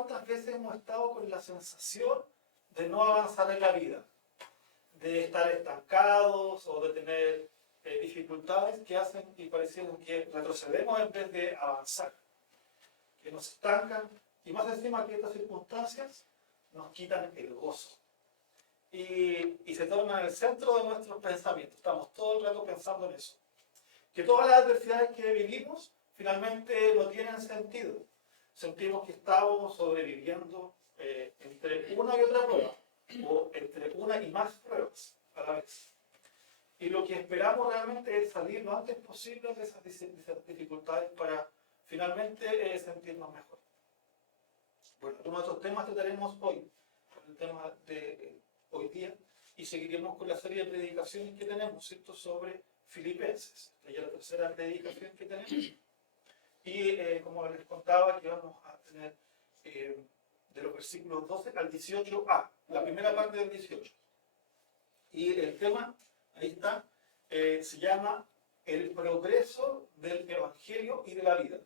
¿cuántas veces hemos estado con la sensación de no avanzar en la vida? De estar estancados o de tener dificultades que hacen y parecieron que retrocedemos en vez de avanzar, que nos estancan y más encima que estas circunstancias nos quitan el gozo y se tornan el centro de nuestros pensamientos. Estamos todo el rato pensando en eso, que todas las adversidades que vivimos finalmente no tienen sentido. Sentimos que estamos sobreviviendo entre una y otra prueba o entre una y más pruebas a la vez. Y lo que esperamos realmente es salir lo antes posible de esas dificultades para finalmente sentirnos mejor. Bueno, uno de estos temas trataremos hoy, el tema de hoy día, y seguiremos con la serie de predicaciones que tenemos, ¿cierto?, sobre Filipenses. Esta ya es la tercera predicación que tenemos. Y como les contaba, que vamos a tener de los versículos 12 al 18a, la primera parte del 18. Y el tema, ahí está, se llama el progreso del Evangelio y de la vida.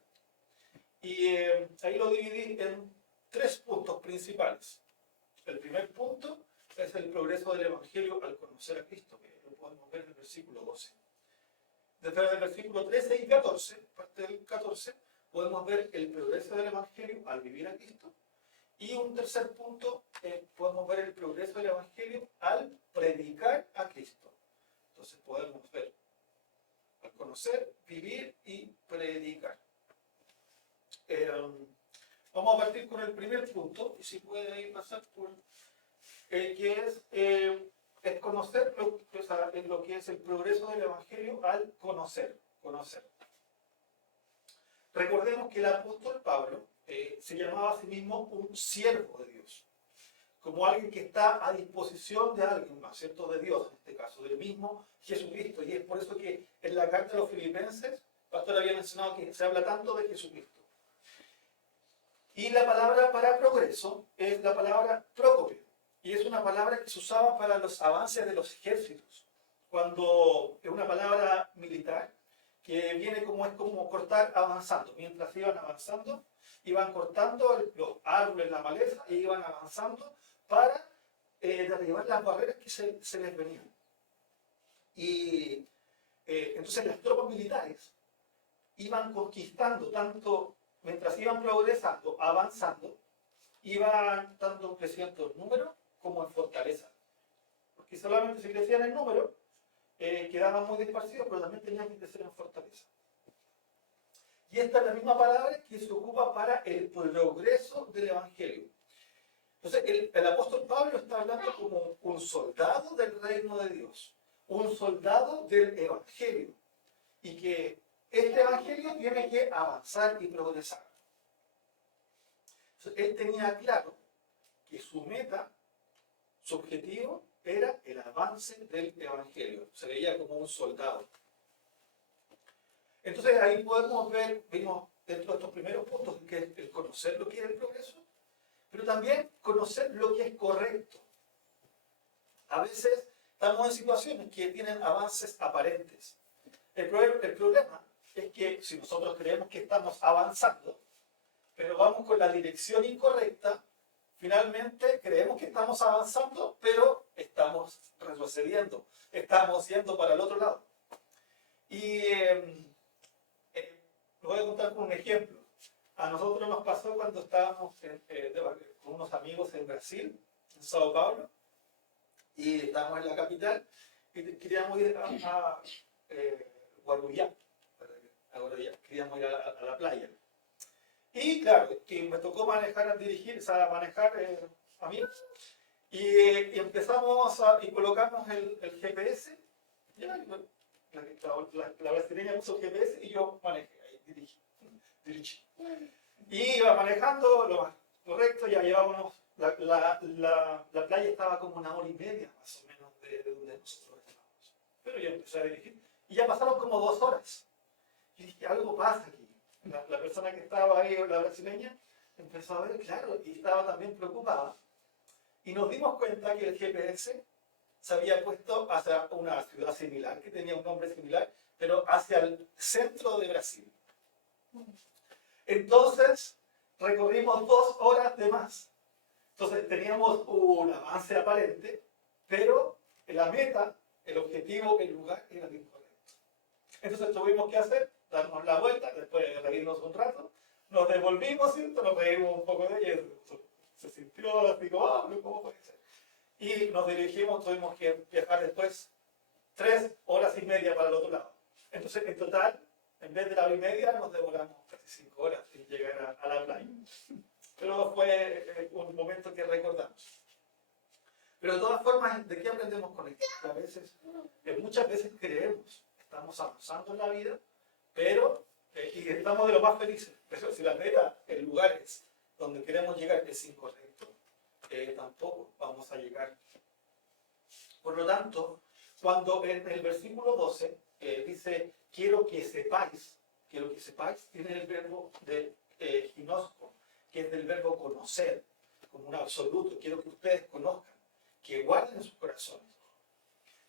Y ahí lo dividí en 3 puntos principales. El primer punto es el progreso del Evangelio al conocer a Cristo, que lo podemos ver en el versículo 12. Desde el versículo 13 y 14, parte del 14, podemos ver el progreso del Evangelio al vivir a Cristo. Y un tercer punto, podemos ver el progreso del Evangelio al predicar a Cristo. Entonces podemos ver al conocer, vivir y predicar. Vamos a partir con el primer punto, y si puede ahí pasar por que es conocer lo que es el progreso del Evangelio al conocer. Recordemos que el apóstol Pablo se llamaba a sí mismo un siervo de Dios, como alguien que está a disposición de alguien más, ¿cierto? De Dios en este caso, del mismo Jesucristo. Y es por eso que en la carta a los Filipenses, el pastor había mencionado que se habla tanto de Jesucristo. Y la palabra para progreso es la palabra prócope, y es una palabra que se usaba para los avances de los ejércitos, cuando es una palabra militar que viene como cortar avanzando. Mientras iban avanzando, iban cortando los árboles, la maleza, e iban avanzando para derribar las barreras que se les venían. Y entonces las tropas militares iban conquistando tanto. Mientras iban progresando, avanzando, iban tanto creciendo en número como en fortaleza. Porque solamente si crecían en número, quedaban muy dispersos, pero también tenían que crecer en fortaleza. Y esta es la misma palabra que se ocupa para el progreso del Evangelio. Entonces, el apóstol Pablo está hablando como un soldado del reino de Dios, un soldado del Evangelio, y que este Evangelio tiene que avanzar y progresar. Entonces, él tenía claro que su meta, su objetivo, era el avance del Evangelio. Se veía como un soldado. Entonces, ahí podemos ver, vimos dentro de estos primeros puntos, que es el conocer lo que es el progreso, pero también conocer lo que es correcto. A veces estamos en situaciones que tienen avances aparentes. El problema es que si nosotros creemos que estamos avanzando, pero vamos con la dirección incorrecta, finalmente creemos que estamos avanzando, pero estamos retrocediendo, estamos yendo para el otro lado. Y lo voy a contar con un ejemplo. A nosotros nos pasó cuando estábamos con unos amigos en Brasil, en Sao Paulo, y estábamos en la capital, y queríamos ir a Guarujá. Queríamos ir a la playa. Y claro, que me tocó manejar a mí, y empezamos y colocamos el GPS. Ya, la brasileña puso el GPS y yo manejé, dirigí. Y iba manejando lo más correcto, ya llevábamos, la playa estaba como 1 hora y media más o menos de donde nosotros estábamos. Pero yo empecé a dirigir y ya pasaron como 2 horas. Y dije, algo pasa aquí. La persona que estaba ahí, la brasileña, empezó a ver, claro, y estaba también preocupada. Y nos dimos cuenta que el GPS se había puesto hacia una ciudad similar, que tenía un nombre similar, pero hacia el centro de Brasil. Entonces, recorrimos 2 horas de más. Entonces teníamos un avance aparente, pero la meta, el objetivo, el lugar era el incorrecto. Entonces tuvimos que hacer, darnos la vuelta, después de reírnos un rato, nos devolvimos, ¿cierto? Nos reímos un poco de ella, se sintió así como, ah, pero ¿cómo puede ser? Y nos dirigimos, tuvimos que viajar después 3 horas y media para el otro lado. Entonces, en total, en vez de la hora y media, nos demoramos casi 5 horas sin llegar a la playa. Pero fue un momento que recordamos. Pero de todas formas, ¿de qué aprendemos con esto? Que a veces, muchas veces creemos, estamos avanzando en la vida, pero, y estamos de lo más felices, pero si la meta, el lugar es donde queremos llegar es incorrecto, tampoco vamos a llegar. Por lo tanto, cuando en el versículo 12 dice, quiero que sepáis, tiene el verbo de ginosco, que es del verbo conocer, como un absoluto. Quiero que ustedes conozcan, que guarden sus corazones,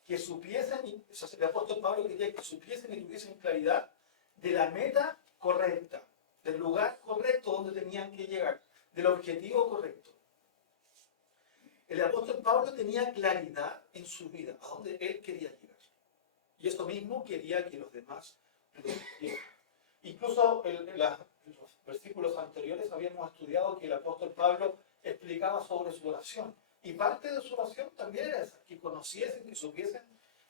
que supiesen, el apóstol Pablo quería que supiesen y tuviesen claridad de la meta correcta, del lugar correcto donde tenían que llegar, del objetivo correcto. El apóstol Pablo tenía claridad en su vida, a dónde él quería llegar. Y esto mismo quería que los demás lo supieran. Incluso en los versículos anteriores habíamos estudiado que el apóstol Pablo explicaba sobre su oración. Y parte de su oración también era esa, que conociesen, que supiesen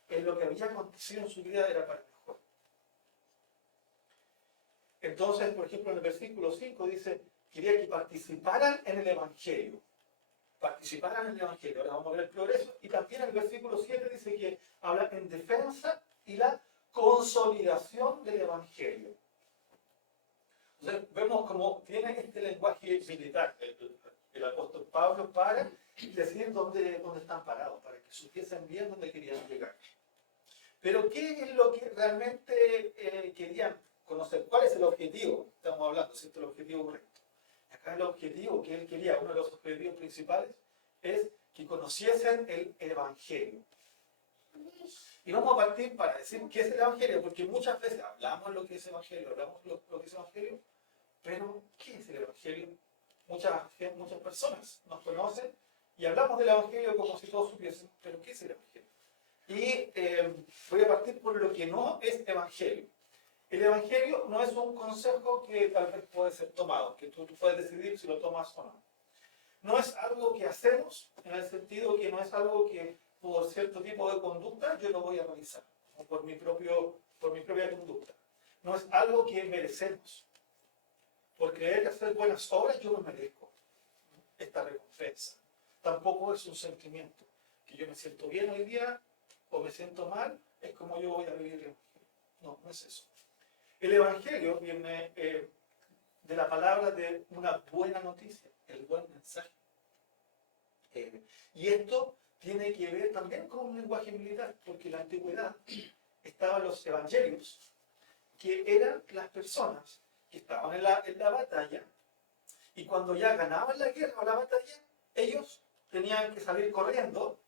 que lo que había acontecido en su vida era para mejor. Entonces, por ejemplo, en el versículo 5 dice, quería que participaran en el Evangelio. Participaran en el Evangelio. Ahora vamos a ver el progreso. Y también el versículo 7 dice que habla en defensa y la consolidación del Evangelio. Entonces vemos cómo tiene este lenguaje militar el apóstol Pablo para decir dónde están parados, para que supiesen bien dónde querían llegar. Pero ¿qué es lo que realmente querían conocer? ¿Cuál es el objetivo? Estamos hablando, ¿cierto? El objetivo correcto. Acá el objetivo que él quería, uno de los objetivos principales, es que conociesen el Evangelio. Y vamos a partir para decir qué es el Evangelio, porque muchas veces hablamos lo que es Evangelio, lo que es Evangelio, pero ¿qué es el Evangelio? Muchas personas nos conocen y hablamos del Evangelio como si todos supiesen, pero ¿qué es el Evangelio? Y voy a partir por lo que no es Evangelio. El Evangelio no es un consejo que tal vez puede ser tomado, que tú puedes decidir si lo tomas o no. No es algo que hacemos, en el sentido que no es algo que por cierto tipo de conducta yo lo voy a realizar, o por mi propia conducta. No es algo que merecemos. Por creer que hacer buenas obras yo me merezco esta recompensa. Tampoco es un sentimiento, que yo me siento bien hoy día o me siento mal, es como yo voy a vivir el Evangelio. No, no es eso. El Evangelio viene de la palabra de una buena noticia, el buen mensaje. Y esto tiene que ver también con un lenguaje militar, porque en la antigüedad estaban los evangelios, que eran las personas que estaban en la batalla, y cuando ya ganaban la guerra o la batalla, ellos tenían que salir corriendo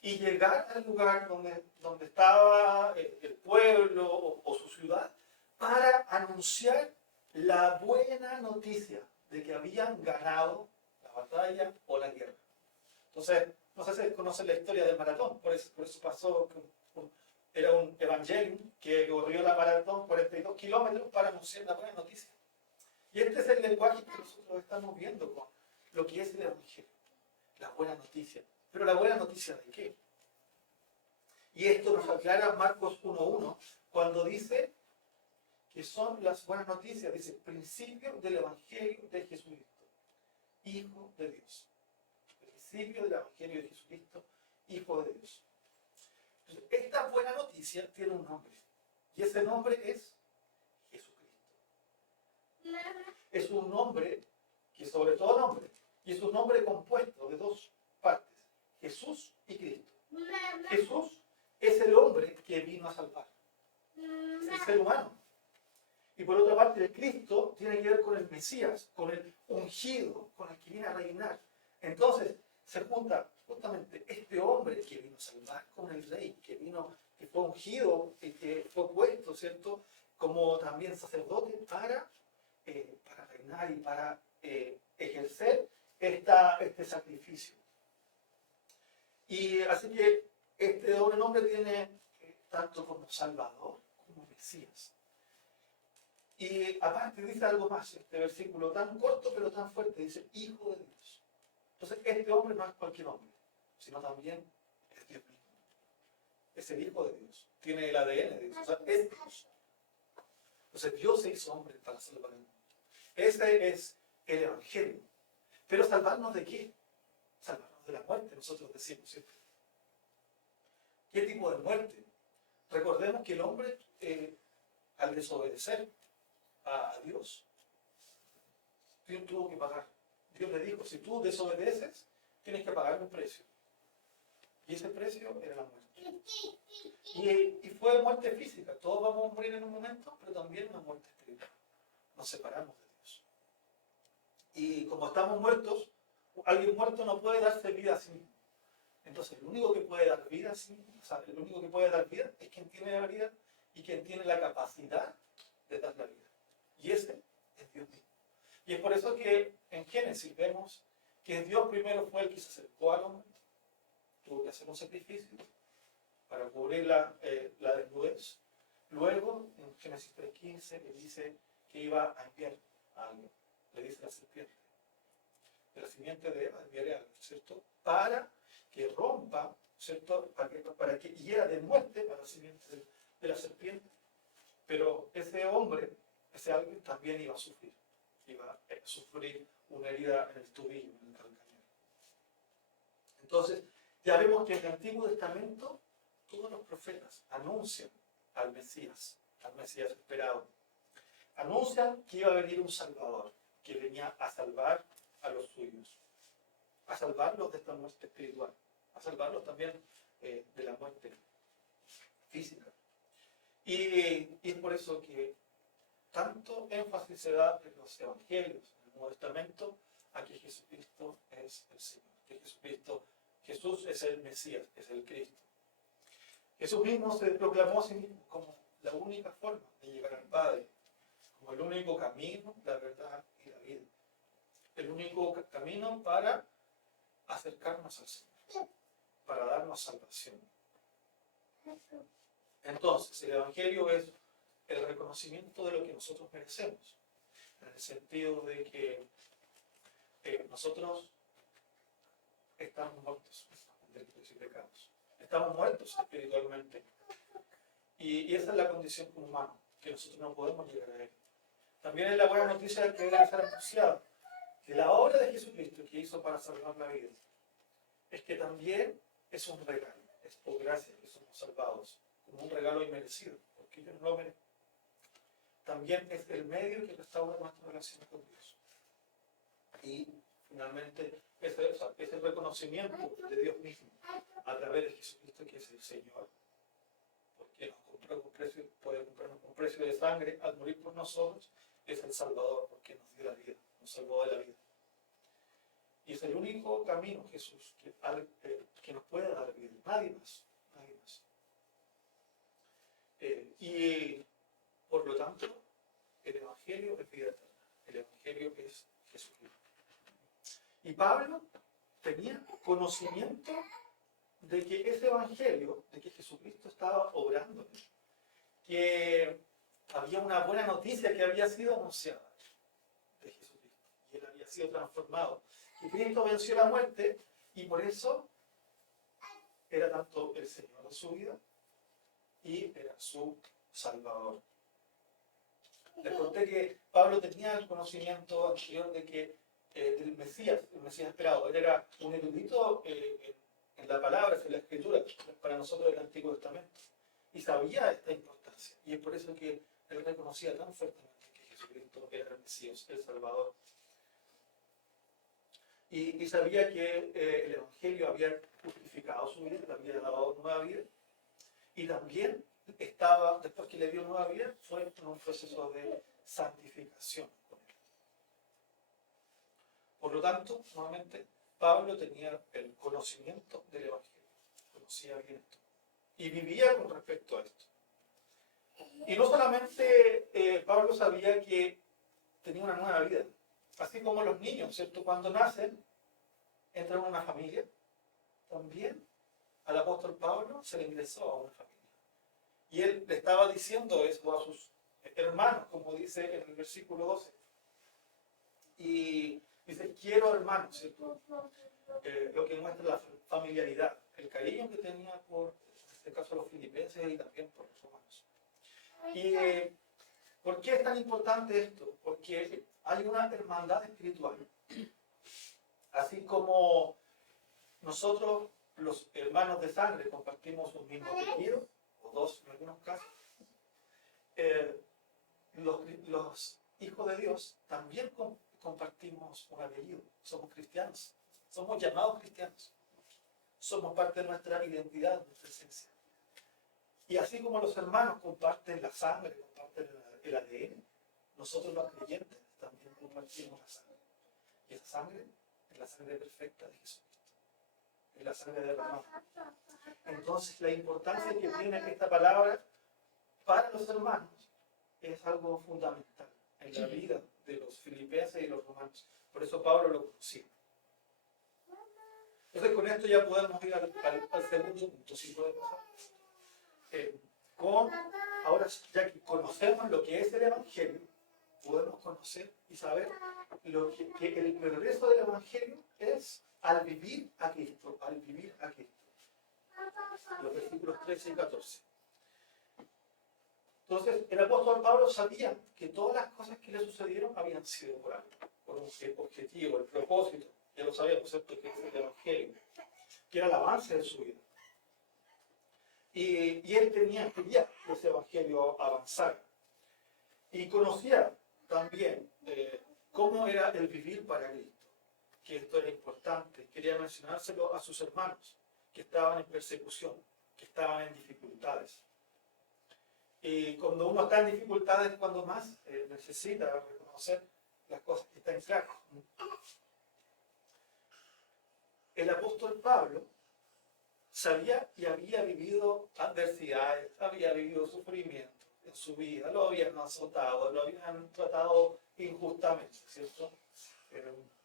y llegar al lugar donde estaba el pueblo o su ciudad para anunciar la buena noticia de que habían ganado la batalla o la guerra. Entonces, no sé si conocen la historia del maratón, por eso pasó, era un evangelium que corrió la maratón 42 kilómetros para anunciar la buena noticia. Y este es el lenguaje que nosotros estamos viendo con lo que es el evangelio, la buena noticia. Pero la buena noticia ¿de qué? Y esto nos aclara Marcos 1.1 cuando dice que son las buenas noticias, dice, principio del evangelio de Jesucristo, Hijo de Dios. Principio del evangelio de Jesucristo, Hijo de Dios. Entonces, esta buena noticia tiene un nombre, y ese nombre es Jesucristo. Es un nombre que sobre todo nombre, y es un nombre compuesto de dos partes, Jesús y Cristo. Jesús es el hombre que vino a salvar, es el ser humano. Y por otra parte, el Cristo tiene que ver con el Mesías, con el ungido, con el que viene a reinar. Entonces, se junta justamente este hombre que vino a salvar con el rey, que fue ungido y que fue puesto, ¿cierto?, como también sacerdote para reinar y para ejercer este sacrificio. Y así que este doble nombre tiene tanto como Salvador como Mesías. Y aparte dice algo más, este versículo tan corto pero tan fuerte, dice Hijo de Dios. Entonces este hombre no es cualquier hombre, sino también es Dios mismo. Es el Hijo de Dios, tiene el ADN de Dios, o sea, es Dios. Entonces Dios se hizo hombre para salvar al mundo. Ese es el Evangelio. Pero ¿salvarnos de qué? Salvarnos de la muerte, nosotros decimos siempre. ¿Qué tipo de muerte? Recordemos que el hombre, al desobedecer a Dios, Dios tuvo que pagar. Dios le dijo, si tú desobedeces, tienes que pagar un precio. Y ese precio era la muerte. Y fue muerte física. Todos vamos a morir en un momento, pero también una muerte espiritual. Nos separamos de Dios. Y como estamos muertos, alguien muerto no puede darse vida a sí mismo. Entonces, el único que puede dar vida a sí mismo, o sea, el único que puede dar vida es quien tiene la vida y quien tiene la capacidad de dar la vida. Y ese es Dios mismo. Y es por eso que en Génesis vemos que Dios primero fue el que se acercó al hombre, tuvo que hacer un sacrificio para cubrir la desnudez. Luego, en Génesis 3:15, le dice que iba a enviar a alguien. Le dice la serpiente. De la simiente de Eva enviaré a alguien, ¿cierto? Para que rompa, ¿cierto? Para que hiera de muerte a la simiente de la serpiente. Pero ese hombre, ese alguien también iba a sufrir. Iba a sufrir una herida en el tobillo, en el calcañar. Entonces, ya vemos que en el Antiguo Testamento todos los profetas anuncian al Mesías esperado. Anuncian que iba a venir un Salvador, que venía a salvar a los suyos, a salvarlos de esta muerte espiritual, a salvarlos también de la muerte física. Y es por eso que tanto énfasis se da en los evangelios, en el Nuevo Testamento, a que Jesucristo es el Señor, que Jesús es el Mesías, es el Cristo. Jesús mismo se proclamó a sí mismo como la única forma de llegar al Padre, como el único camino, la verdad y la vida. El único camino para acercarnos al Señor, para darnos salvación. Entonces, el Evangelio es el reconocimiento de lo que nosotros merecemos, en el sentido de que nosotros estamos muertos en delitos y pecados. Estamos muertos espiritualmente. Y esa es la condición como humano, que nosotros no podemos llegar a Él. También es la buena noticia que debe ser anunciada, que la obra de Jesucristo que hizo para salvar la vida, es que también es un regalo, es por gracia que somos salvados, como un regalo inmerecido, porque yo no lo merezco. También es el medio que restaura nuestra relación con Dios. Y finalmente es el reconocimiento de Dios mismo a través de Jesucristo, que es el Señor, porque nos compró con precio, puede comprarnos con precio de sangre al morir por nosotros. Es el Salvador, porque nos dio la vida, nos salvó de la vida. Y es el único camino, Jesús, que nos puede dar vida. Nadie más. Nadie más. Y por lo tanto, el Evangelio es vida eterna. El Evangelio es Jesucristo. Y Pablo tenía conocimiento de que ese Evangelio, de que Jesucristo estaba obrando, que había una buena noticia que había sido anunciada de Jesucristo. Y él había sido transformado. Y Cristo venció la muerte y por eso era tanto el Señor de su vida y era su Salvador. Les conté que Pablo tenía el conocimiento anterior de que del Mesías, el Mesías esperado. Él era un erudito en la palabra, en la escritura, para nosotros del Antiguo Testamento. Y sabía esta importancia. Y es por eso que él reconocía tan fuertemente que Jesucristo era el Mesías, el Salvador. Y sabía que el Evangelio había justificado su vida, le había dado nueva vida. Y también estaba, después que le dio nueva vida, fue en un proceso de santificación con él. Por lo tanto, nuevamente, Pablo tenía el conocimiento del Evangelio. Conocía bien esto. Y vivía con respecto a esto. Y no solamente Pablo sabía que tenía una nueva vida, así como los niños, ¿cierto? Cuando nacen, entran en una familia, también al apóstol Pablo se le ingresó a una familia. Y él le estaba diciendo eso a sus hermanos, como dice en el versículo 12. Y dice, quiero hermanos, ¿cierto? Lo que muestra la familiaridad, el cariño que tenía por, en este caso, los filipenses y también por los romanos. ¿Y por qué es tan importante esto? Porque hay una hermandad espiritual. Así como nosotros, los hermanos de sangre, compartimos un mismo apellido, o dos en algunos casos, los hijos de Dios también compartimos un apellido. Somos cristianos, somos llamados cristianos. Somos parte de nuestra identidad, de nuestra esencia. Y así como los hermanos comparten la sangre, comparten el ADN, nosotros los creyentes también compartimos la sangre. Y esa sangre es la sangre perfecta de Jesucristo. Es la sangre derramada. Entonces la importancia que tiene esta palabra para los hermanos es algo fundamental en la vida de los filipenses y los romanos. Por eso Pablo lo conocía. Entonces con esto ya podemos ir al segundo punto, si podemos. Ahora ya que conocemos lo que es el Evangelio, podemos conocer y saber que el progreso del Evangelio es al vivir a Cristo, al vivir a Cristo. Los versículos 13 y 14. Entonces, el apóstol Pablo sabía que todas las cosas que le sucedieron habían sido por algo, por un objetivo, el propósito. Ya lo sabíamos, ¿cierto? Que es el Evangelio, que era el avance de su vida. Y él quería ese Evangelio avanzar. Y conocía también cómo era el vivir para Cristo, que esto era importante. Quería mencionárselo a sus hermanos que estaban en persecución, que estaban en dificultades. Y cuando uno está en dificultades, cuando más necesita reconocer las cosas que están claras. El apóstol Pablo sabía y había vivido adversidades, había vivido sufrimiento en su vida, lo habían azotado, lo habían tratado injustamente, ¿cierto?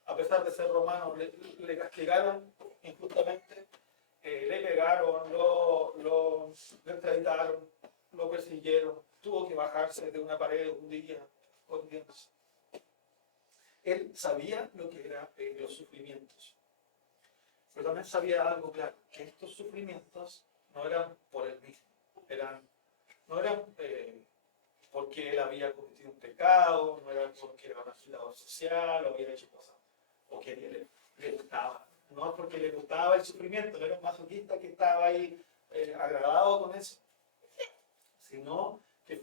A pesar de ser romano, le castigaron injustamente, le pegaron, lo extraditaron, lo persiguieron, tuvo que bajarse de una pared un día escondiéndose. Él sabía lo que eran los sufrimientos. Pero también sabía algo claro, que estos sufrimientos no eran por él mismo, no eran porque él había cometido un pecado, no eran porque era un agitador social, o había hecho cosas, o que le gustaba. No es porque le gustaba el sufrimiento, no era un masoquista que estaba ahí agradado con eso, sino que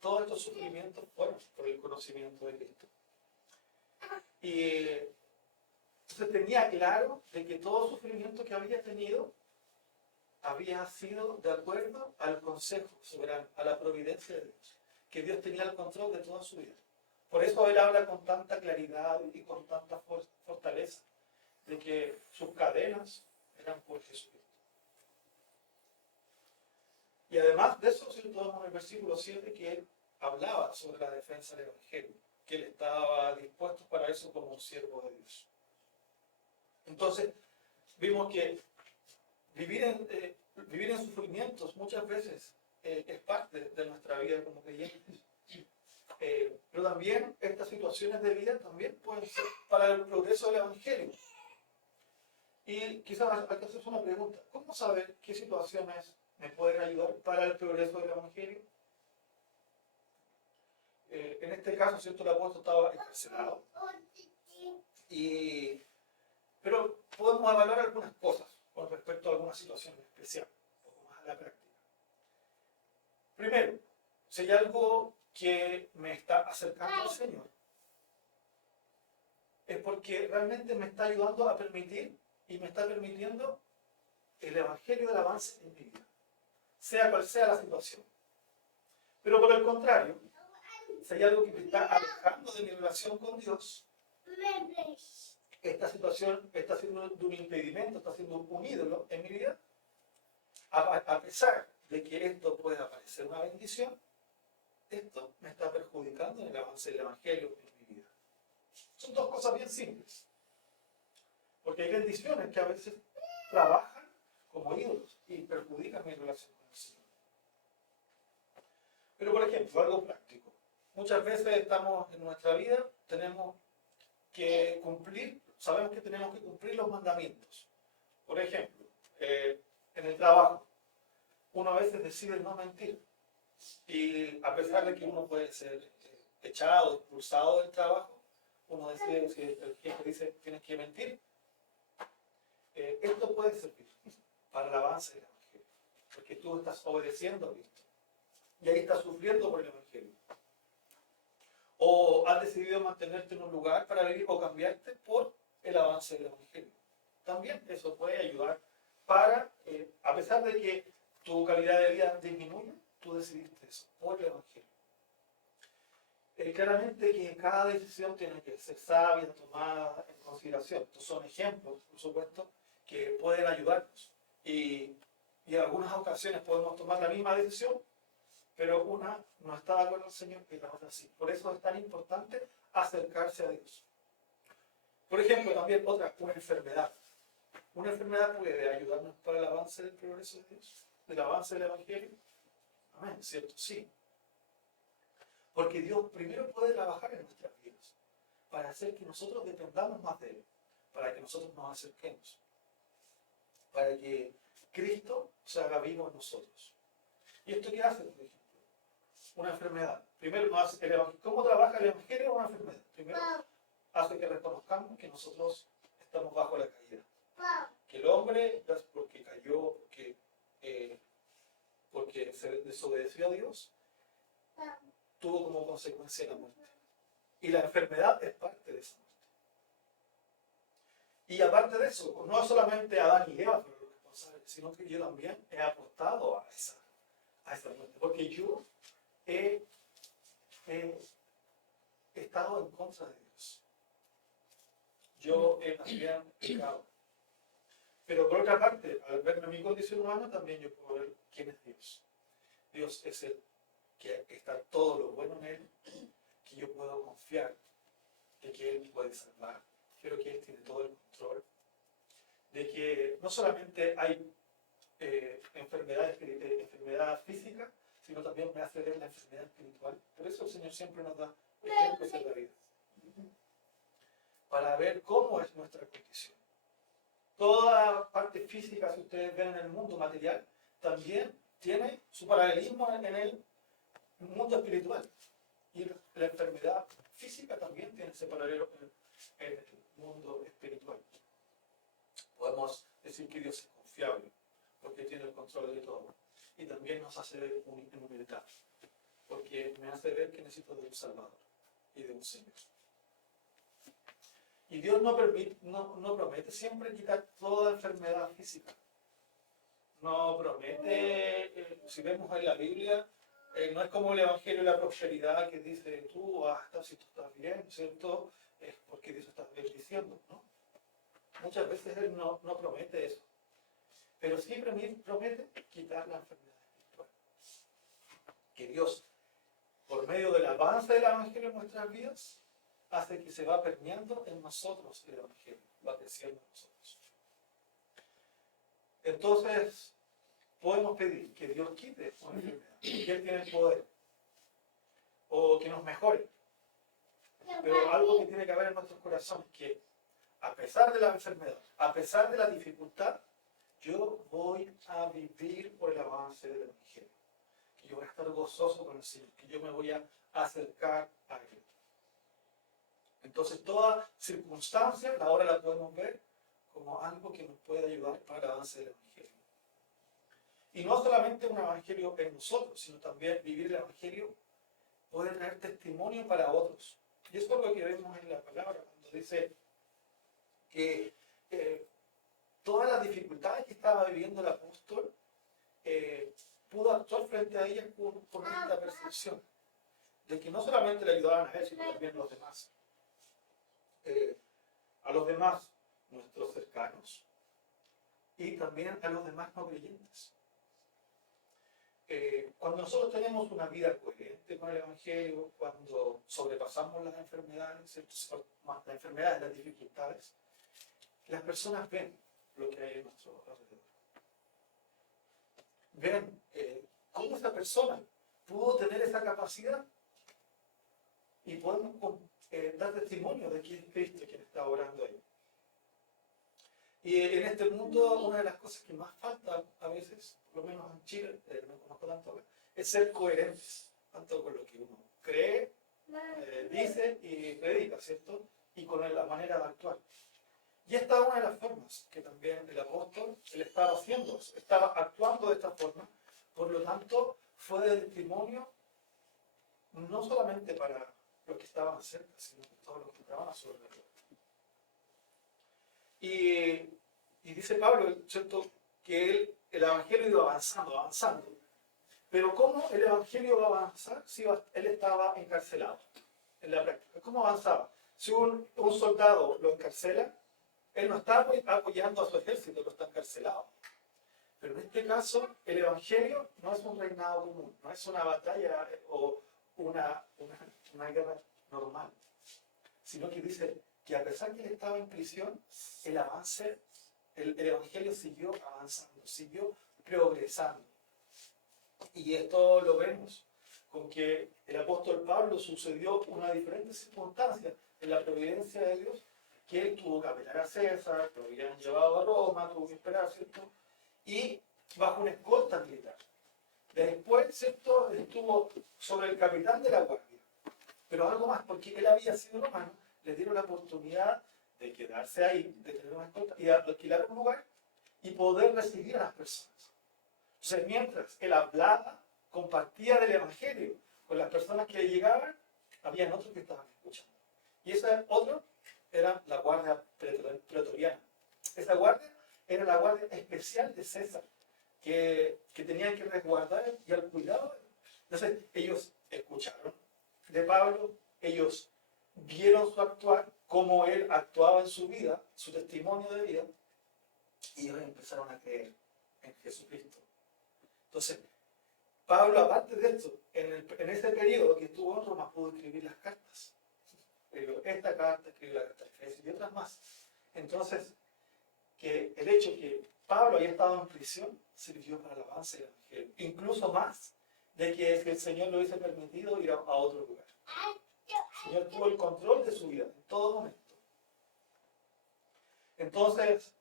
todos estos sufrimientos fueron por el conocimiento de Cristo. Y entonces tenía claro de que todo sufrimiento que había tenido había sido de acuerdo al consejo soberano, a la providencia de Dios, que Dios tenía el control de toda su vida. Por eso él habla con tanta claridad y con tanta fortaleza de que sus cadenas eran por Jesucristo. Y además de eso, ¿cierto? En el versículo 7 que él hablaba sobre la defensa del Evangelio, que él estaba dispuesto para eso como un siervo de Dios. Entonces, vimos que vivir en sufrimientos muchas veces es parte de nuestra vida como creyentes. Pero también estas situaciones de vida también pueden ser para el progreso del Evangelio. Y quizás hay que hacerse una pregunta. ¿Cómo saber qué situaciones me pueden ayudar para el progreso del Evangelio? En este caso, ¿cierto? El apóstol estaba encarcelado. Pero podemos evaluar algunas cosas con respecto a algunas situaciones especiales, un poco más a la práctica. Primero, si hay algo que me está acercando al Señor, es porque realmente me está ayudando a permitir y me está permitiendo el Evangelio del avance en mi vida, sea cual sea la situación. Pero por el contrario, si hay algo que me está alejando de mi relación con Dios, esta situación está siendo de un impedimento, está siendo un ídolo en mi vida, a pesar de que esto pueda parecer una bendición, esto me está perjudicando en el avance del Evangelio en mi vida. Son dos cosas bien simples. Porque hay bendiciones que a veces trabajan como ídolos y perjudican mi relación con el Señor. Pero por ejemplo, algo práctico. Muchas veces estamos en nuestra vida, tenemos que cumplir, sabemos que tenemos que cumplir los mandamientos. Por ejemplo, en el trabajo, uno a veces decide no mentir. Y a pesar de que uno puede ser echado, expulsado del trabajo, uno decide, si el jefe dice tienes que mentir, esto puede servir para el avance del Evangelio, porque tú estás obedeciendo a Cristo y ahí estás sufriendo por el Evangelio. O has decidido mantenerte en un lugar para vivir o cambiarte por el avance del Evangelio. También eso puede ayudar para, a pesar de que tu calidad de vida disminuye, tú decidiste eso por el Evangelio. Claramente que cada decisión tiene que ser sabia, tomada en consideración. Estos son ejemplos, por supuesto, que pueden ayudarnos. Y en algunas ocasiones podemos tomar la misma decisión, pero una no está de acuerdo con el Señor y la otra sí. Por eso es tan importante acercarse a Dios. Por ejemplo, también una enfermedad. Una enfermedad puede ayudarnos para el avance del progreso de Dios, del avance del Evangelio. Amén, ¿cierto? Sí. Porque Dios primero puede trabajar en nuestras vidas para hacer que nosotros dependamos más de Él, para que nosotros nos acerquemos, para que Cristo se haga vivo en nosotros. ¿Y esto qué hace, por ejemplo? Una enfermedad. Primero, ¿cómo trabaja el Evangelio en una enfermedad? Primero, hace que reconozcamos que nosotros estamos bajo la caída. Que el hombre, porque cayó, porque se desobedeció a Dios, tuvo como consecuencia la muerte. Y la enfermedad es parte de esa muerte. Y aparte de eso, no solamente Adán y Eva fueron los responsables, sino que yo también he aportado a esa muerte. Porque yo he estado en contra de Dios. Yo he también pecado. Pero por otra parte, al verme en mi condición humana, también yo puedo ver quién es Dios. Dios es el que está todo lo bueno en Él, que yo puedo confiar de que Él puede salvar, pero que Él tiene todo el control, de que no solamente hay enfermedad física, sino también me hace ver la enfermedad espiritual. Por eso el Señor siempre nos da ejemplos en la vida, para ver cómo es nuestra condición. Toda parte física, si ustedes ven en el mundo material, también tiene su paralelismo en el mundo espiritual. Y la enfermedad física también tiene ese paralelo en el mundo espiritual. Podemos decir que Dios es confiable, porque tiene el control de todo. Y también nos hace ver en humildad, porque me hace ver que necesito de un Salvador y de un Señor. Y Dios no promete siempre quitar toda enfermedad física. No promete, si vemos en la Biblia, no es como el Evangelio de la prosperidad que dice tú, si tú estás bien, ¿cierto? Es porque Dios está bendiciendo, ¿no? Muchas veces Él no promete eso. Pero sí promete quitar la enfermedad espiritual. Que Dios, por medio del avance del Evangelio en nuestras vidas, hace que se va permeando en nosotros el Evangelio, va creciendo en nosotros. Entonces, podemos pedir que Dios quite una enfermedad, que Él tiene el poder, o que nos mejore. Pero algo que tiene que haber en nuestros corazones, que a pesar de la enfermedad, a pesar de la dificultad, yo voy a vivir por el avance del Evangelio. Que yo voy a estar gozoso con el Señor, que yo me voy a acercar a Él. Entonces, toda circunstancia, ahora la podemos ver como algo que nos puede ayudar para el avance del Evangelio. Y no solamente un Evangelio en nosotros, sino también vivir el Evangelio puede traer testimonio para otros. Y eso es lo que vemos en la palabra, cuando dice que todas las dificultades que estaba viviendo el apóstol, pudo actuar frente a ellas con esta percepción, de que no solamente le ayudaban a él, sino también a los demás. A los demás, nuestros cercanos, y también a los demás no creyentes. cuando nosotros tenemos una vida coherente con el Evangelio, cuando sobrepasamos las enfermedades, ¿cierto? Las enfermedades, las dificultades, las personas ven lo que hay en nuestro alrededor. Ven cómo esta persona pudo tener esa capacidad y podemos dar testimonio de que es Cristo quien está orando ahí. Y en este mundo, una de las cosas que más falta a veces, por lo menos en Chile, no conozco tanto acá, es ser coherentes, tanto con lo que uno cree, dice y predica, ¿cierto? Y con la manera de actuar. Y esta es una de las formas que también el apóstol él estaba haciendo, estaba actuando de esta forma, por lo tanto, fue de testimonio no solamente para los que estaban cerca, sino para todos los que estaban a su alrededor. Y dice Pablo, ¿cierto?, que el Evangelio iba avanzando. Pero ¿cómo el Evangelio va a avanzar si él estaba encarcelado? En la práctica, ¿cómo avanzaba? Si un soldado lo encarcela, él no está apoyando a su ejército, lo está encarcelado. Pero en este caso, el Evangelio no es un reinado común, no es una batalla o una guerra normal, sino que dice que a pesar que él estaba en prisión, el Evangelio siguió avanzando, siguió progresando. Y esto lo vemos con que el apóstol Pablo sucedió una diferente circunstancia en la providencia de Dios, que él tuvo que apelar a César, lo habían llevado a Roma, tuvo que esperar, ¿cierto? Y bajo una escolta militar. Después, ¿cierto?, estuvo sobre el capitán de la guardia. Pero algo más, porque él había sido romano, le dieron la oportunidad de quedarse ahí, de tener una escolta y de alquilar un lugar y poder recibir a las personas. Entonces, mientras él hablaba, compartía del Evangelio con las personas que llegaban, habían otros que estaban escuchando. Y ese otro era la guardia pretoriana. Esa guardia era la guardia especial de César, que tenían que resguardar y al cuidado. Entonces, ellos escucharon de Pablo, ellos vieron su actuar, cómo él actuaba en su vida, su testimonio de vida, y ellos empezaron a creer en Jesucristo. Entonces, Pablo, aparte de esto, en ese periodo que estuvo en Roma, pudo escribir las cartas. Escribió esta carta, escribió la carta de Efesios y otras más. Entonces, que el hecho que Pablo haya estado en prisión sirvió para el avance del Evangelio, incluso más de que el Señor lo hubiese permitido ir a otro lugar. El Señor tuvo el control de su vida en todo momento. Entonces,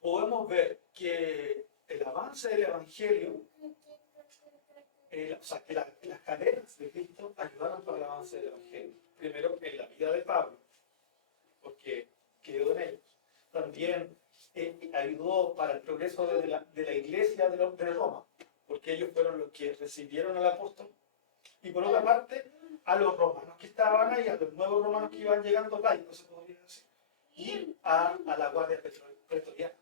podemos ver que el avance del Evangelio, o sea, que las cadenas de Cristo ayudaron para el avance del Evangelio. Primero, en la vida de Pablo, porque quedó en ellos. También ayudó para el progreso de la iglesia de Roma, porque ellos fueron los que recibieron al apóstol. Y por otra parte, a los romanos que estaban ahí, a los nuevos romanos que iban llegando, laicos se podría decir, y a la guardia pretoriana.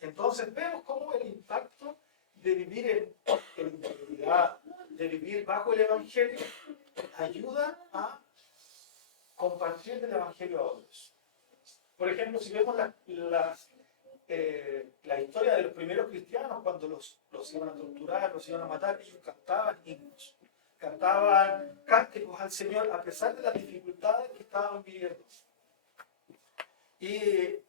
Entonces vemos cómo el impacto de vivir en integridad, de vivir bajo el Evangelio, ayuda a compartir el Evangelio a otros. Por ejemplo, si vemos la historia de los primeros cristianos, cuando los iban a torturar, los iban a matar, ellos cantaban himnos, cantaban cánticos al Señor a pesar de las dificultades que estaban viviendo. Y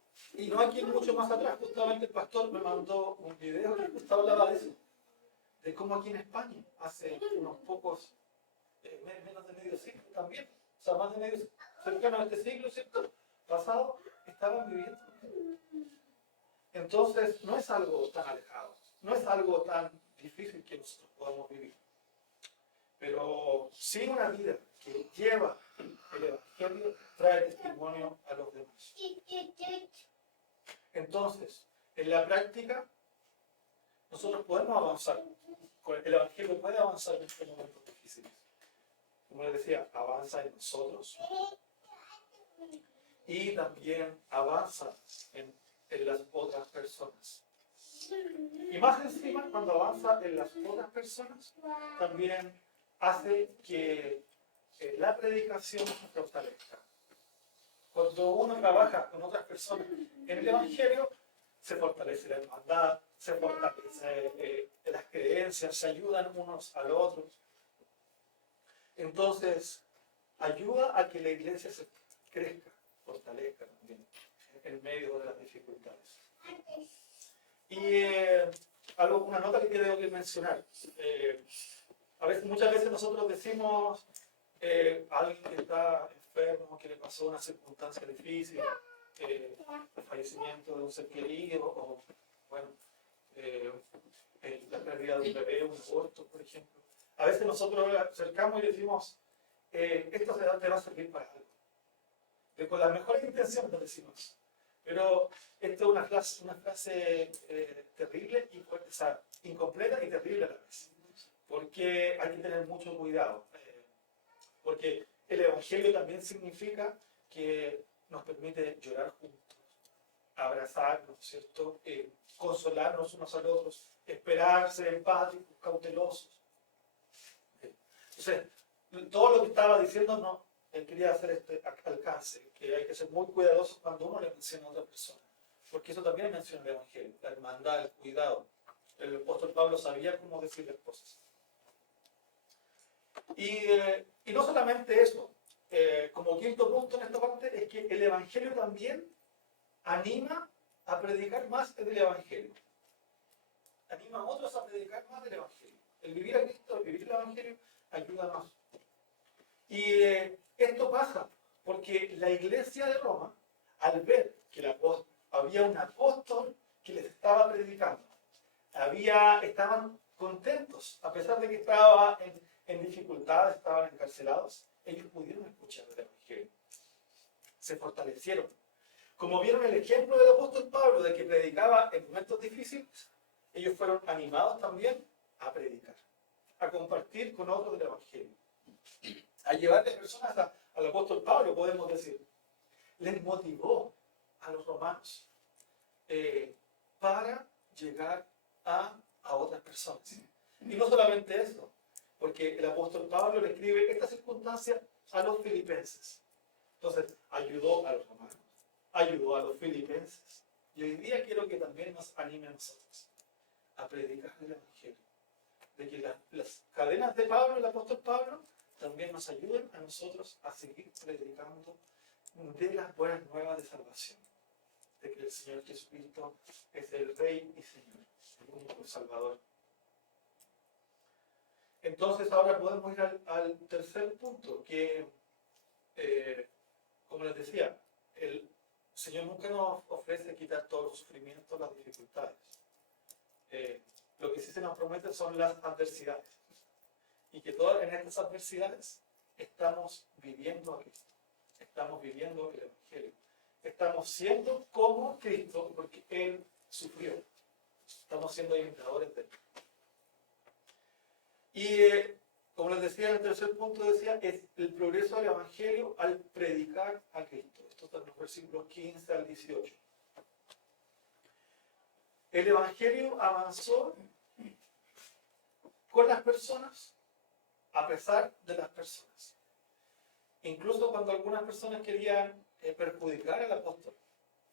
no hay que ir mucho más atrás. Justamente el pastor me mandó un video que justo hablaba de eso, de cómo aquí en España, hace unos pocos, menos de medio siglo también, o sea, más de medio siglo, cercano a este siglo, ¿cierto?, pasado, estaban viviendo. Entonces, no es algo tan alejado, no es algo tan difícil que nosotros podamos vivir. Pero sí una vida que lleva el Evangelio trae testimonio a los demás. Entonces, en la práctica, nosotros podemos avanzar. El Evangelio puede avanzar en estos momentos difíciles. Como les decía, avanza en nosotros y también avanza en las otras personas. Y más encima, cuando avanza en las otras personas, también hace que la predicación se fortalezca. Cuando uno trabaja con otras personas en el Evangelio, se fortalece la hermandad, se fortalece las creencias, se ayudan unos al otro. Entonces, ayuda a que la iglesia se crezca, fortalezca también en medio de las dificultades. Y una nota que tengo que mencionar. Muchas veces nosotros decimos a alguien que está enfermo, que le pasó una circunstancia difícil, el fallecimiento de un ser querido, o bueno, la pérdida de un bebé, un aborto, por ejemplo. A veces nosotros le acercamos y decimos, esto te va a servir para algo. Con las mejores intenciones lo decimos. Pero esto es una frase terrible, o sea, incompleta y terrible a la vez. Porque hay que tener mucho cuidado. Porque el Evangelio también significa que nos permite llorar juntos, abrazarnos, ¿cierto? Consolarnos unos a los otros, esperar, ser empáticos, cautelosos. Entonces, todo lo que estaba diciendo no quería hacer este alcance, que hay que ser muy cuidadosos cuando uno le menciona a otra persona, porque eso también menciona el Evangelio, la hermandad, el cuidado. El apóstol Pablo sabía cómo decir las cosas. Y no solamente eso, como quinto punto en esta parte, es que el Evangelio también anima a predicar más del Evangelio. Anima a otros a predicar más del Evangelio. El vivir a Cristo, el vivir el Evangelio, ayuda más. Y esto pasa porque la iglesia de Roma, al ver que había un apóstol que les estaba predicando, estaban contentos, a pesar de que estaban en dificultades, estaban encarcelados, ellos pudieron escuchar el Evangelio. Se fortalecieron. Como vieron el ejemplo del apóstol Pablo de que predicaba en momentos difíciles, ellos fueron animados también a predicar, a compartir con otros del Evangelio, a llevarle personas al apóstol Pablo, podemos decir. Les motivó a los romanos para llegar a otras personas. Y no solamente eso, porque el apóstol Pablo le escribe esta circunstancia a los filipenses. Entonces, ayudó a los romanos, ayudó a los filipenses. Y hoy día quiero que también nos anime a nosotros a predicar el Evangelio. De que las cadenas de Pablo, el apóstol Pablo, también nos ayuden a nosotros a seguir predicando de las buenas nuevas de salvación. De que el Señor Jesucristo es el Rey y Señor, el único Salvador. Entonces ahora podemos ir al tercer punto, que, como les decía, el Señor nunca nos ofrece quitar todos los sufrimientos, las dificultades. Lo que sí se nos promete son las adversidades. Y que en estas adversidades estamos viviendo a Cristo. Estamos viviendo el Evangelio. Estamos siendo como Cristo porque Él sufrió. Estamos siendo imitadores de Él. Y como les decía en el tercer punto, decía, es el progreso del Evangelio al predicar a Cristo. Esto está en los versículos 15 al 18. El Evangelio avanzó con las personas, a pesar de las personas. Incluso cuando algunas personas querían perjudicar al apóstol.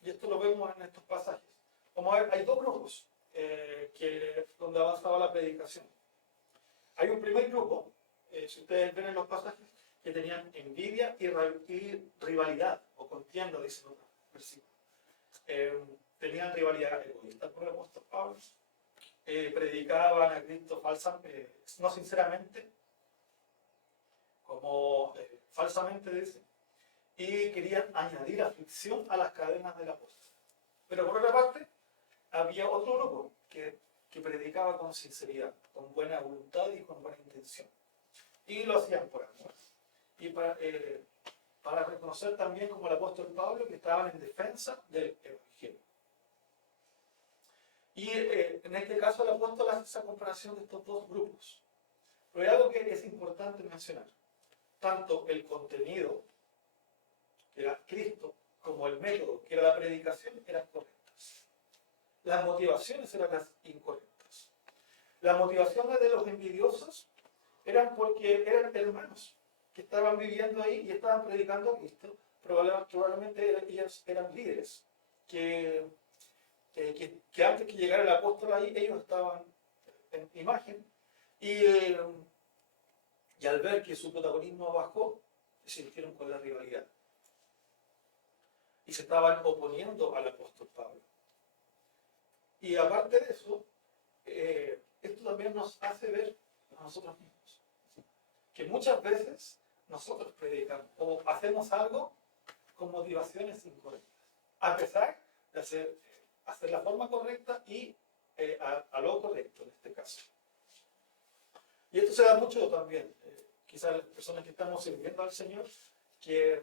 Y esto lo vemos en estos pasajes. Como hay dos grupos donde avanzaba la predicación. Hay un primer grupo, si ustedes ven en los pasajes, que tenían envidia y rivalidad, o contienda, dice otro versículo. Tenían rivalidad egoísta con el apóstol Pablo. Predicaban a Cristo no sinceramente, como falsamente dice, y querían añadir aflicción a las cadenas del apóstol. Pero por otra parte, había otro grupo que predicaba con sinceridad, con buena voluntad y con buena intención. Y lo hacían por amor. Y para reconocer también, como el apóstol Pablo, que estaban en defensa del Evangelio. Y en este caso el apóstol hace esa comparación de estos dos grupos. Pero hay algo que es importante mencionar. Tanto el contenido, que era Cristo, como el método, que era la predicación, eran correctas. Las motivaciones eran las incorrectas. Las motivaciones de los envidiosos eran porque eran hermanos que estaban viviendo ahí y estaban predicando a Cristo. Probablemente ellos eran líderes que que antes que llegara el apóstol ahí, ellos estaban en imagen, y al ver que su protagonismo bajó, se sintieron con la rivalidad. Y se estaban oponiendo al apóstol Pablo. Y aparte de eso, esto también nos hace ver a nosotros mismos que muchas veces nosotros predicamos o hacemos algo con motivaciones incorrectas, a pesar de hacer la forma correcta y a lo correcto en este caso. Y esto se da mucho también, quizás las personas que estamos sirviendo al Señor, que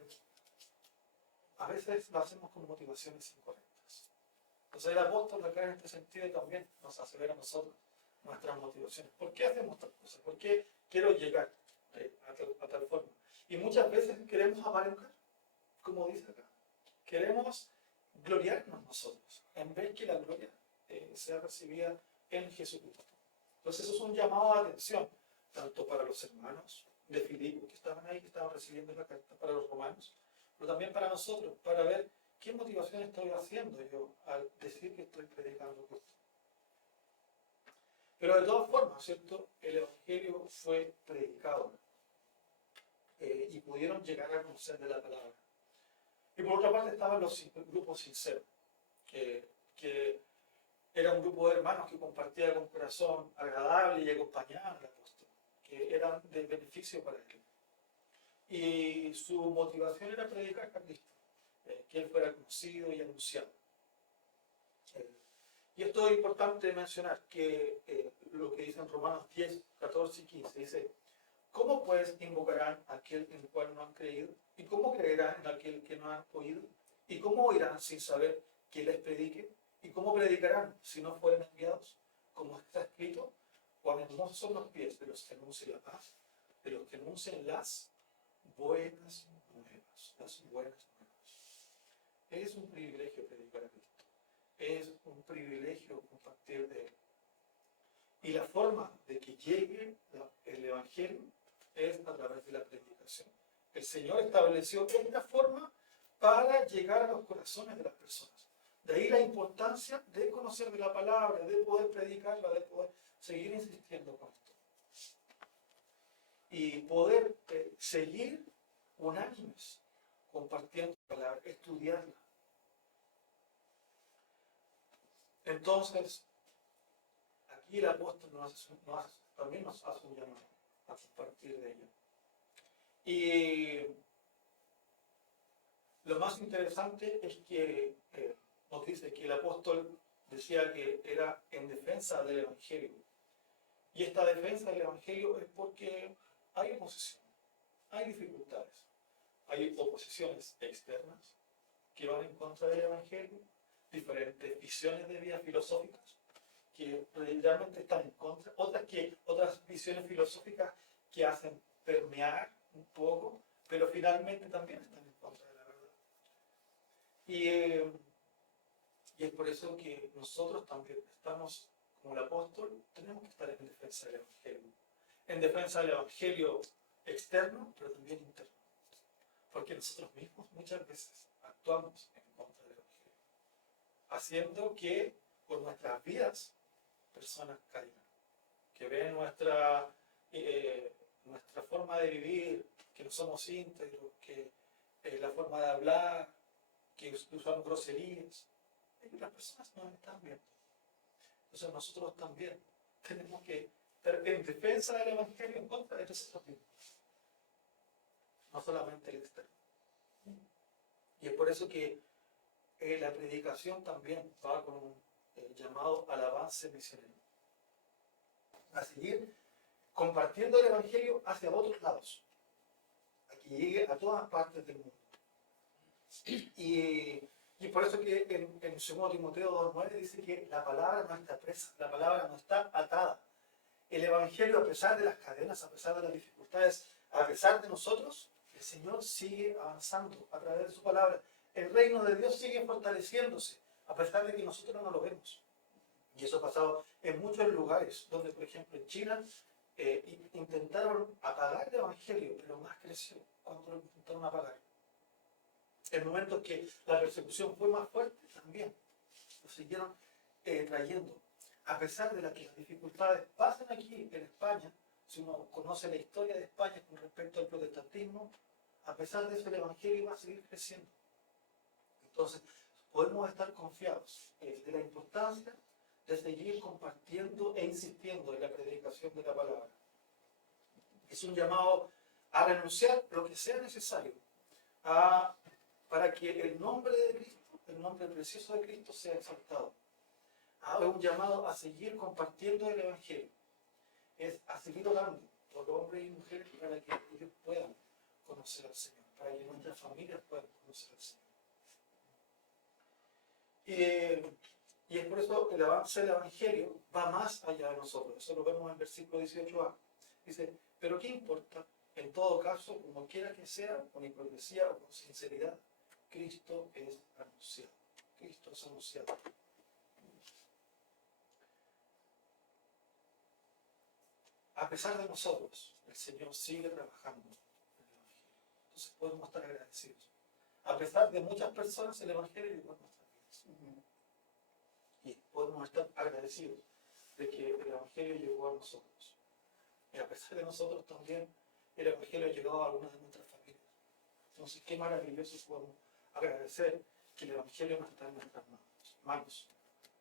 a veces lo hacemos con motivaciones incorrectas. Entonces el apóstol acá en este sentido también nos hace ver a nosotros nuestras motivaciones. ¿Por qué hacemos tal cosa? ¿Por qué quiero llegar a tal forma? Y muchas veces queremos aparentar, como dice acá. Queremos gloriarnos nosotros, en vez que la gloria sea recibida en Jesucristo. Entonces eso es un llamado a atención, tanto para los hermanos de Filipo que estaban ahí, que estaban recibiendo la carta, para los romanos, pero también para nosotros, para ver qué motivación estoy haciendo yo al decir que estoy predicando Cristo. Pero de todas formas, ¿cierto? El Evangelio fue predicado y pudieron llegar a conocer de la palabra. Y por otra parte estaban los grupos sinceros, que era un grupo de hermanos que compartía con corazón agradable y acompañaban al apóstol, que eran de beneficio para él. Y su motivación era predicar a Cristo, que él fuera conocido y anunciado. Y esto es importante mencionar, que lo que dice en Romanos 10, 14 y 15, dice: ¿cómo pues invocarán a aquel en el cual no han creído? ¿Y cómo creerán en aquel que no han oído? ¿Y cómo oirán sin saber que les predique? ¿Y cómo predicarán si no fueren enviados? Como está escrito: cuán hermosos son los pies de los que anuncian la paz, de los que anuncian las buenas nuevas. Las buenas nuevas. Es un privilegio predicar a Cristo. Es un privilegio compartir de él. Y la forma de que llegue el Evangelio es a través de la predicación. El Señor estableció esta forma para llegar a los corazones de las personas. De ahí la importancia de conocer de la palabra, de poder predicarla, de poder seguir insistiendo con esto. Y poder seguir unánimes compartiendo la palabra, estudiarla. Entonces, aquí el apóstol también nos hace un llamado a compartir de ella. Y lo más interesante es que nos dice que el apóstol decía que era en defensa del Evangelio. Y esta defensa del Evangelio es porque hay oposición, hay dificultades, hay oposiciones externas que van en contra del Evangelio, diferentes visiones de vida filosóficas que realmente están en contra, otras visiones filosóficas que hacen permear un poco, pero finalmente también están en contra de la verdad. Y es por eso que nosotros también estamos, como el apóstol, tenemos que estar en defensa del Evangelio. En defensa del Evangelio externo, pero también interno. Porque nosotros mismos muchas veces actuamos en contra del Evangelio, haciendo que por nuestras vidas personas caigan, que ven nuestra forma de vivir, que no somos íntegros, que la forma de hablar, que usamos groserías, y las personas nos están viendo. Entonces nosotros también tenemos que estar en defensa del Evangelio en contra de nosotros mismos, no solamente el externo. Y es por eso que la predicación también va con un llamado al avance misionero, a seguir compartiendo el Evangelio hacia otros lados, a que llegue a todas partes del mundo. Y por eso que en 2 Timoteo 2:9 dice que la palabra no está presa, la palabra no está atada. El Evangelio, a pesar de las cadenas, a pesar de las dificultades, a pesar de nosotros, el Señor sigue avanzando a través de su palabra. El reino de Dios sigue fortaleciéndose, a pesar de que nosotros no lo vemos. Y eso ha pasado en muchos lugares, donde, por ejemplo, en China intentaron apagar el Evangelio, pero más creció cuando lo intentaron apagar. En momentos que la persecución fue más fuerte, también los siguieron trayendo. A pesar de que las dificultades pasan aquí en España, si uno conoce la historia de España con respecto al protestantismo, a pesar de eso el Evangelio va a seguir creciendo. Entonces, podemos estar confiados de la importancia de seguir compartiendo e insistiendo en la predicación de la palabra. Es un llamado a renunciar lo que sea necesario para que el nombre de Cristo, el nombre precioso de Cristo, sea exaltado. Es un llamado a seguir compartiendo el Evangelio. Es a seguir orando por hombres y mujeres para que ellos puedan conocer al Señor, para que nuestras familias puedan conocer al Señor. Y es por eso que el avance del Evangelio va más allá de nosotros. Eso lo vemos en el versículo 18a. Dice, pero ¿qué importa? En todo caso, como quiera que sea, con hipocresía o con sinceridad, Cristo es anunciado. Cristo es anunciado. A pesar de nosotros, el Señor sigue trabajando en el Evangelio. Entonces podemos estar agradecidos. A pesar de muchas personas, el Evangelio llegó a nuestras vidas. Y podemos estar agradecidos de que el Evangelio llegó a nosotros. Y a pesar de nosotros también, el Evangelio ha llegado a algunas de nuestras familias. Entonces, qué maravilloso podemos agradecer que el Evangelio no está en nuestras manos.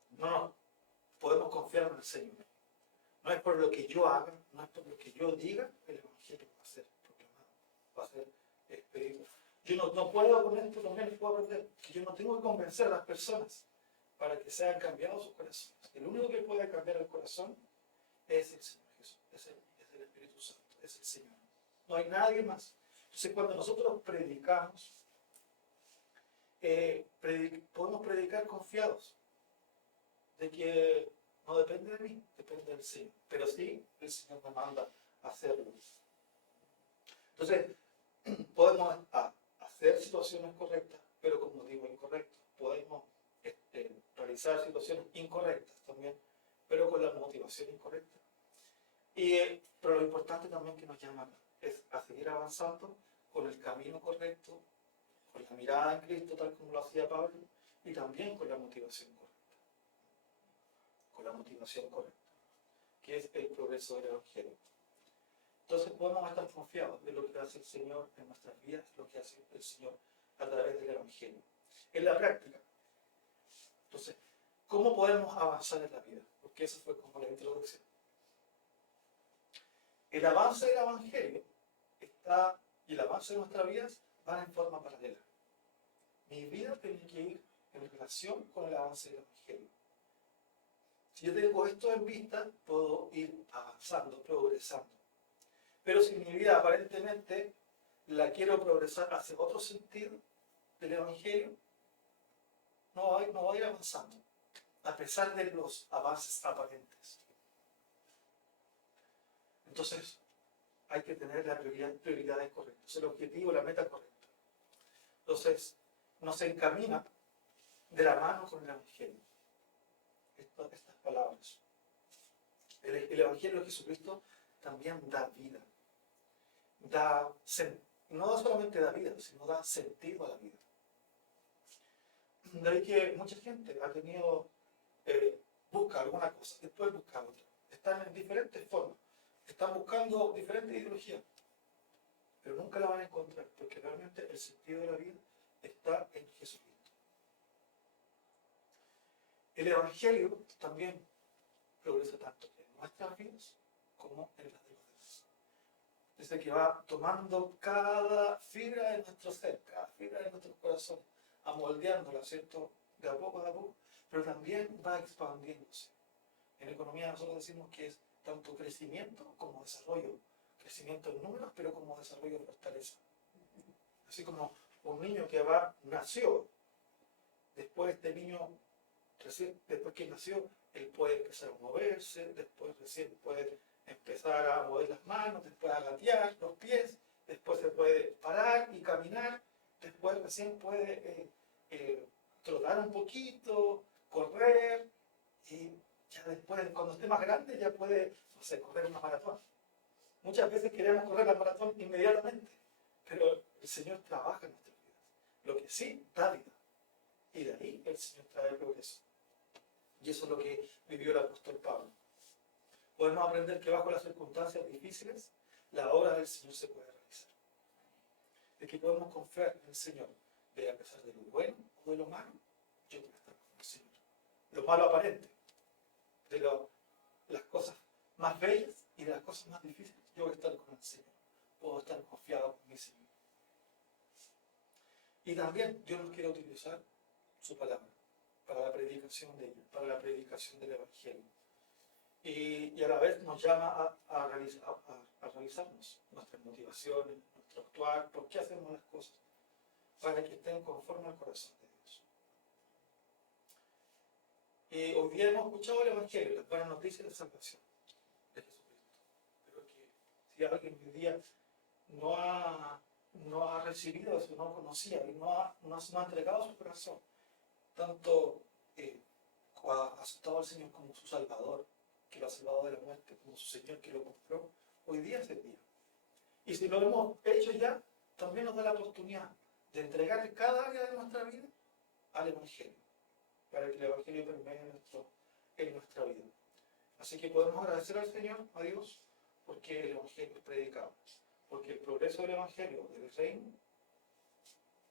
No, podemos confiar en el Señor. No es por lo que yo haga, no es por lo que yo diga, el Evangelio va a ser proclamado, va a ser expedido. Yo no puedo, con esto también les puedo aprender, que yo no tengo que convencer a las personas para que sean cambiados sus corazones. El único que puede cambiar el corazón es el Señor Jesús, es el Espíritu Santo, es el Señor. No hay nadie más. Entonces, cuando nosotros predicamos, podemos predicar confiados de que no depende de mí, depende del Señor. Pero sí, el Señor me manda a hacerlo. Entonces, podemos hacer situaciones correctas, pero como digo, incorrectas. Podemos realizar situaciones incorrectas también, pero con la motivación incorrecta. Pero lo importante también que nos llama es a seguir avanzando con el camino correcto, con la mirada en Cristo, tal como lo hacía Pablo, y también con la motivación correcta. Con la motivación correcta, que es el progreso del Evangelio. Entonces podemos estar confiados de lo que hace el Señor en nuestras vidas, lo que hace el Señor a través del Evangelio. En la práctica. Entonces, ¿cómo podemos avanzar en la vida? Porque eso fue como la introducción. El avance del Evangelio y el avance de nuestras vidas van en forma paralela. Mi vida tiene que ir en relación con el avance del Evangelio. Si yo tengo esto en vista, puedo ir avanzando, progresando. Pero si mi vida aparentemente la quiero progresar hacia otro sentido del Evangelio, no va a ir avanzando, a pesar de los avances aparentes. Entonces, hay que tener las prioridades correctas, el objetivo, la meta correcta. Entonces, nos encamina de la mano con el Evangelio. Estas palabras. El Evangelio de Jesucristo también da vida. No solamente da vida, sino da sentido a la vida. De ahí que mucha gente ha tenido, busca alguna cosa, después busca otra. Están en diferentes formas. Están buscando diferentes ideologías. Pero nunca la van a encontrar, porque realmente el sentido de la vida está en Jesucristo. El Evangelio también progresa tanto en nuestras vidas como en las de los demás. Desde que va tomando cada fibra de nuestro ser, cada fibra de nuestros corazones, amoldeándola, ¿cierto? De a poco, pero también va expandiéndose. En economía nosotros decimos que es tanto crecimiento como desarrollo. Crecimiento en números, pero como desarrollo de fortaleza. Así como un niño que nació, después este niño, después que nació, él puede empezar a moverse, después recién puede empezar a mover las manos, después a gatear los pies, después se puede parar y caminar, después recién puede trotar un poquito, correr, y ya después, cuando esté más grande, ya puede, no sé, correr una maratón. Muchas veces queremos correr la maratón inmediatamente, pero el Señor trabaja en nuestras vidas. Lo que sí da vida. Y de ahí el Señor trae progreso. Y eso es lo que vivió el apóstol Pablo. Podemos aprender que bajo las circunstancias difíciles, la obra del Señor se puede realizar. De que podemos confiar en el Señor, de a pesar de lo bueno o de lo malo, yo voy a estar con el Señor. Lo malo aparente, de las cosas más bellas y de las cosas más difíciles, yo voy a estar con el Señor. Puedo estar confiado con mi Señor. Y también Dios nos quiere utilizar su palabra para la predicación de ella, para la predicación del Evangelio. Y a la vez nos llama a revisarnos nuestras motivaciones, nuestro actuar, por qué hacemos las cosas, para que estén conforme al corazón de Dios. Y hoy día hemos escuchado el Evangelio, las buenas noticias de salvación de Jesucristo. Pero que si alguien hoy día no ha recibido eso, no conocía y no ha entregado su corazón, tanto ha aceptado al Señor como su Salvador, que lo ha salvado de la muerte, como su Señor que lo compró, hoy día es el día. Y si lo hemos hecho ya, también nos da la oportunidad de entregar cada área de nuestra vida al Evangelio, para que el Evangelio permee en nuestra vida. Así que podemos agradecer al Señor, a Dios, porque el Evangelio es predicado, porque el progreso del Evangelio, del reino,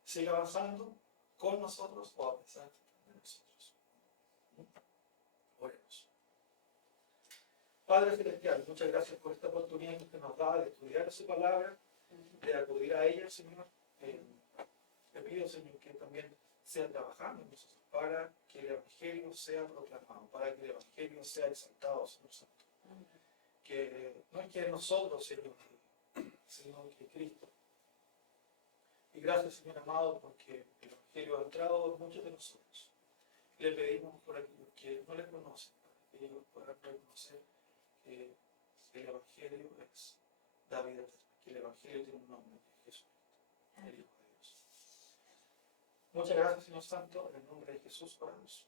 sigue avanzando con nosotros o a pesar de nosotros. Oremos. Padre Celestial, muchas gracias por esta oportunidad que usted nos da de estudiar su palabra, de acudir a ella, Señor. Te pido, Señor, que también sea trabajando en nosotros para que el Evangelio sea proclamado, para que el Evangelio sea exaltado, Señor Santo. Que no es que nosotros, Señor, sino que Cristo. Y gracias, Señor amado, porque el Evangelio ha entrado en muchos de nosotros. Le pedimos por aquellos que no le conocen, para que ellos puedan reconocer que el Evangelio da vida eterna, que el Evangelio tiene un nombre, que es Jesucristo, el Hijo de Dios. Muchas gracias, Señor Santo, en el nombre de Jesús oramos.